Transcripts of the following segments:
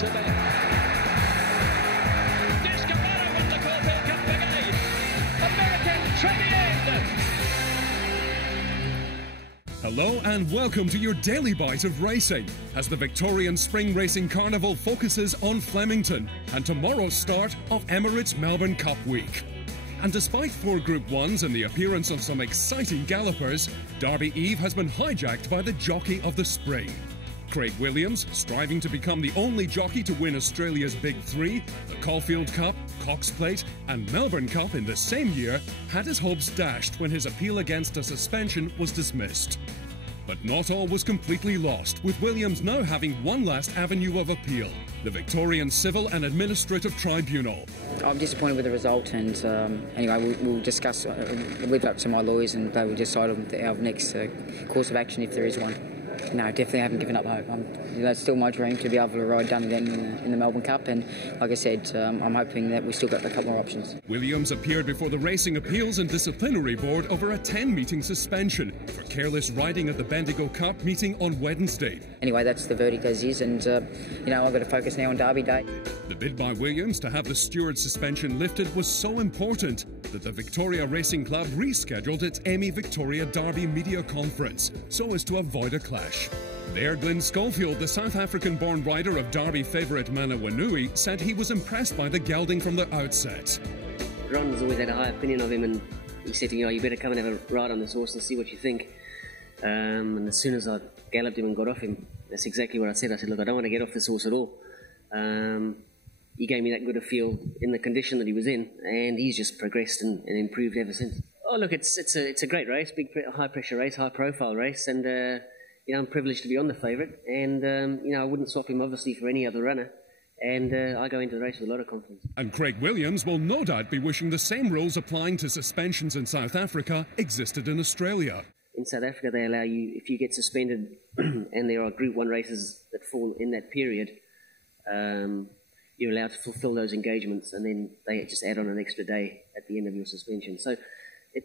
to them. Descarado won the Caulfield Cup again. American to the end. Hello and welcome to your daily bite of racing as the Victorian Spring Racing Carnival focuses on Flemington and tomorrow's start of Emirates Melbourne Cup Week. And despite 4 Group 1s and the appearance of some exciting gallopers, Derby Eve has been hijacked by the jockey of the spring. Craig Williams, striving to become the only jockey to win Australia's Big 3, the Caulfield Cup, Cox Plate and Melbourne Cup in the same year, had his hopes dashed when his appeal against a suspension was dismissed. But not all was completely lost, with Williams now having one last avenue of appeal, the Victorian Civil and Administrative Tribunal. I'm disappointed with the result, and anyway, we'll discuss, leave it up to my lawyers, and they will decide on our next course of action if there is one. No, definitely haven't given up hope. That's still my dream to be able to ride Dunedin in the Melbourne Cup, and like I said, I'm hoping that we've still got a couple more options. Williams appeared before the Racing Appeals and Disciplinary Board over a 10-meeting suspension for careless riding at the Bendigo Cup meeting on Wednesday. Anyway, that's the verdict as is, and I've got to focus now on Derby Day. The bid by Williams to have the steward suspension lifted was so important that the Victoria Racing Club rescheduled its Emmy Victoria Derby media conference so as to avoid a clash. There, Glyn Schofield, the South African-born rider of Derby favourite Mana Wanui, said he was impressed by the gelding from the outset. Ron has always had a high opinion of him, and he said, you better come and have a ride on this horse and see what you think. And as soon as I galloped him and got off him, that's exactly what I said. I said, look, I don't want to get off this horse at all. He gave me that good a feel in the condition that he was in, and he's just progressed and improved ever since. Oh, look, it's a great race, big high-pressure race, high-profile race, and I'm privileged to be on the favourite, and I wouldn't swap him obviously for any other runner, and I go into the race with a lot of confidence. And Craig Williams will no doubt be wishing the same rules applying to suspensions in South Africa existed in Australia. In South Africa, they allow you, if you get suspended, and there are Group 1 races that fall in that period, you're allowed to fulfil those engagements, and then they just add on an extra day at the end of your suspension. So it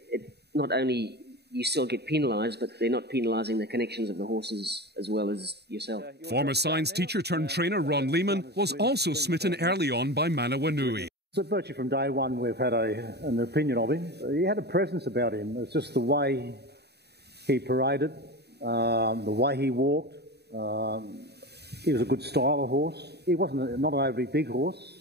not only you still get penalised, but they're not penalising the connections of the horses as well as yourself. Former science teacher turned trainer Ron Lehman was also smitten early on by Mana Wanui. So virtually from day one we've had an opinion of him. He had a presence about him. It's just the way he paraded, the way he walked. He was a good style of horse. He wasn't not an overly big horse.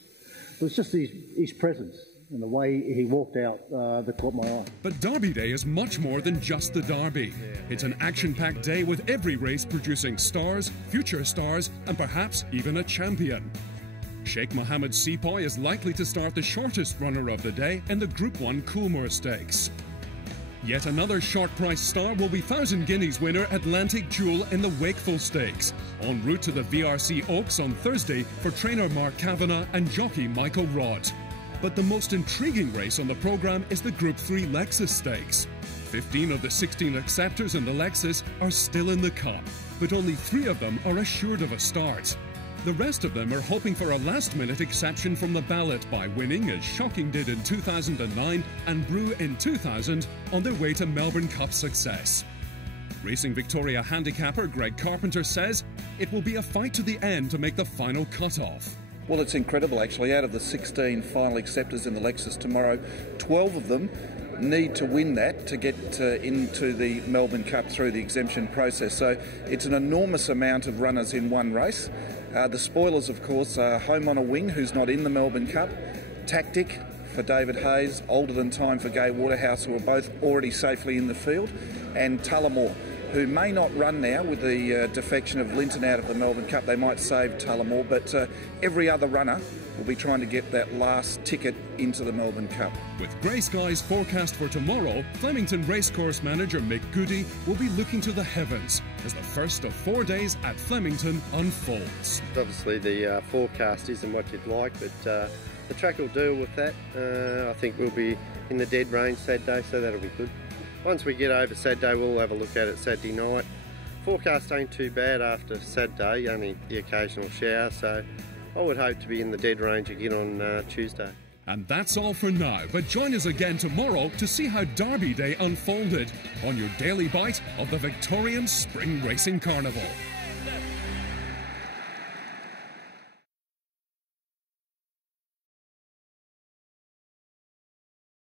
It was just his presence and the way he walked out that caught my eye. But Derby Day is much more than just the Derby. It's an action-packed day with every race producing stars, future stars, and perhaps even a champion. Sheikh Mohammed Sepoy is likely to start the shortest runner of the day in the Group 1 Coolmore Stakes. Yet another short-price star will be Thousand Guineas winner Atlantic Jewel in the Wakeful Stakes, en route to the VRC Oaks on Thursday for trainer Mark Kavanagh and jockey Michael Rodd. But the most intriguing race on the programme is the Group 3 Lexus Stakes. 15 of the 16 acceptors in the Lexus are still in the Cup, but only 3 of them are assured of a start. The rest of them are hoping for a last-minute exception from the ballot by winning, as Shocking did in 2009 and Brew in 2000, on their way to Melbourne Cup success. Racing Victoria handicapper Greg Carpenter says it will be a fight to the end to make the final cut-off. Well, it's incredible actually. Out of the 16 final acceptors in the Lexus tomorrow, 12 of them need to win that to get into the Melbourne Cup through the exemption process. So it's an enormous amount of runners in one race. The spoilers, of course, are Home on a Wing, who's not in the Melbourne Cup, Tactic for David Hayes, Older Than Time for Gay Waterhouse, who are both already safely in the field, and Tullamore, who may not run now with the defection of Linton out of the Melbourne Cup. They might save Tullamore, but every other runner will be trying to get that last ticket into the Melbourne Cup. With grey skies forecast for tomorrow, Flemington racecourse manager Mick Goody will be looking to the heavens as the first of 4 days at Flemington unfolds. Obviously the forecast isn't what you'd like, but the track will deal with that. I think we'll be in the dead range Saturday, so that'll be good. Once we get over Saturday, we'll have a look at it Saturday night. Forecast ain't too bad after Saturday, only the occasional shower, so I would hope to be in the dead range again on Tuesday. And that's all for now, but join us again tomorrow to see how Derby Day unfolded on your daily bite of the Victorian Spring Racing Carnival.